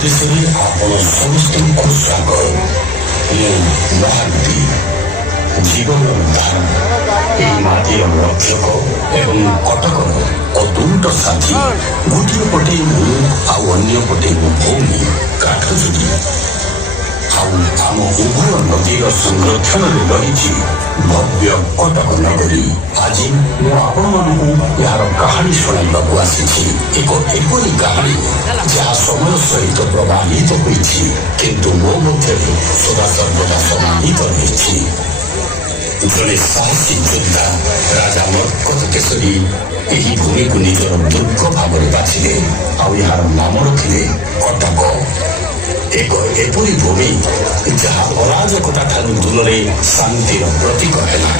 ଦେଶରେ ଆପଣ ସମସ୍ତଙ୍କୁ ସ୍ୱାଗତ। ମୁଁ ମହାନ୍ତି ଜୀବନ ଧାରଣ ଏହି ମାଟିର ରକ୍ଷକ ଏବଂ କଟକର ଅତୁଟ ସାଥୀ। ଗୋଟିଏ ପଟେ ମୁଁ ଆଉ ଅନ୍ୟ ପଟେ ମୋ ଭଉଣୀ କାଠଯୋଡ଼ି। ଆଉ ଆମ ଉଭୟ ନଦୀର ସଂରକ୍ଷଣରେ ରହିଛି ଭବ୍ୟ କଟକ ନଗରୀ। ଆଜି ମୁଁ ଆପଣମାନଙ୍କୁ ଏହାର କାହାଣୀ ଶୁଣାଇବାକୁ ଆସିଛି। ଏକ ଏପରି କାହାଣୀ ଯାହା ସମୟ ସହିତ ପ୍ରବାହିତ ହୋଇଛି, କିନ୍ତୁ ମୋ ମଧ୍ୟରେ ସଦାସର୍ବଦା ସମାହିତ ରହିଛି। ଜଣେ ସାହସୀ ଯୋଦ୍ଧା ରାଜା ମର୍କତ କେଶରୀ ଏହି ଭୂମିକୁ ନିଜର ଦୁର୍ଗ ଭାବରେ ବାଛିଲେ, ଆଉ ଏହାର ନାମ ରଖିଲେ କଟକ। ଏକ ଏପରି ଭୂମି ଯାହା ଅରାଜକତା ଠାରୁ ଦୂରରେ ଶାନ୍ତିର ପ୍ରତୀକ ହେଲା,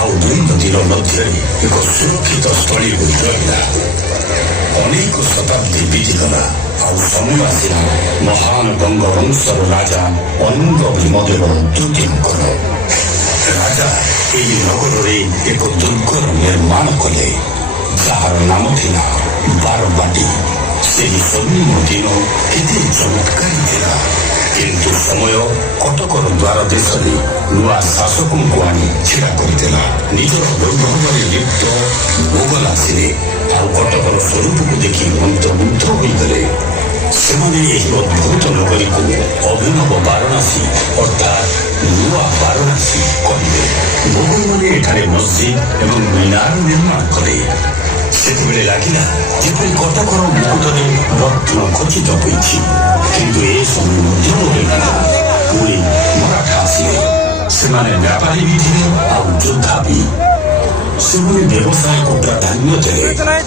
ଆଉ ଦୁଇ ନଦୀର ମଧ୍ୟରେ ଏକ ସୁରକ୍ଷିତ ସ୍ଥଳୀ ହୋଇ ରହିଲା। ଅନେକ ଶତାବ୍ଦୀ ବିତିଗଲା, ଆଉ ସମୟ ଆସିଲା ମହାନ ଗଙ୍ଗବଂଶର ରାଜା ଅନଙ୍ଗ ଭୀମଦେବ ତୃତୀୟଙ୍କର। ରାଜା ଏହି ନଗରରେ ଏକ ଦୁର୍ଗର ନିର୍ମାଣ କଲେ, ଯାହାର ନାମ ଥିଲା ବାରବାଟୀ। ସେହି ସ୍ୱର୍ଣ୍ଣିମ ଦିନ କେତେ ଚମତ୍କାରୀ ଥିଲା, କିନ୍ତୁ ସମୟ କଟକର ଦ୍ୱାର ଦେଶରେ ନୂଆ ଶାସକଙ୍କୁ ଆଣି ଛିଡ଼ା କରିଥିଲା। ନିଜର ବୈଭବରେ ଲିପ୍ତ ମୋଗଲ ଆସିଲେ, ଆଉ କଟକର ସ୍ୱରୂପକୁ ଦେଖି ମନ୍ତ୍ରମୁଗ୍ଧ ହୋଇଗଲେ। ସେମାନେ ଏହି ଅଦ୍ଭୁତ ନଗରୀକୁ ଅଭିନବ ବାରାଣସୀ ଅର୍ଥାତ୍ ନୂଆ ବାରାଣସୀ କହିଲେ। ମୋଗଲମାନେ ଏଠାରେ ମସଜିଦ ଏବଂ ମିନାର ନିର୍ମାଣ କଲେ। ସେତେବେଳେ ଲାଗିଲା ଯେପରି କଟକର ମୁକୁଟରେ ରତ୍ନ ଖଚିତ ହୋଇଛି, କିନ୍ତୁ ଏସବୁ ମଧ୍ୟ ରହିଲା। ପୁଣି ମରାଠା ଆସିଲେ। ସେମାନେ ବ୍ୟାପାରୀ ବି ଥିଲେ ଆଉ ଯୋଦ୍ଧା ବି। ସେମାନେ ବ୍ୟବସାୟକୁ ପ୍ରାଧାନ୍ୟ ଦେଲେ।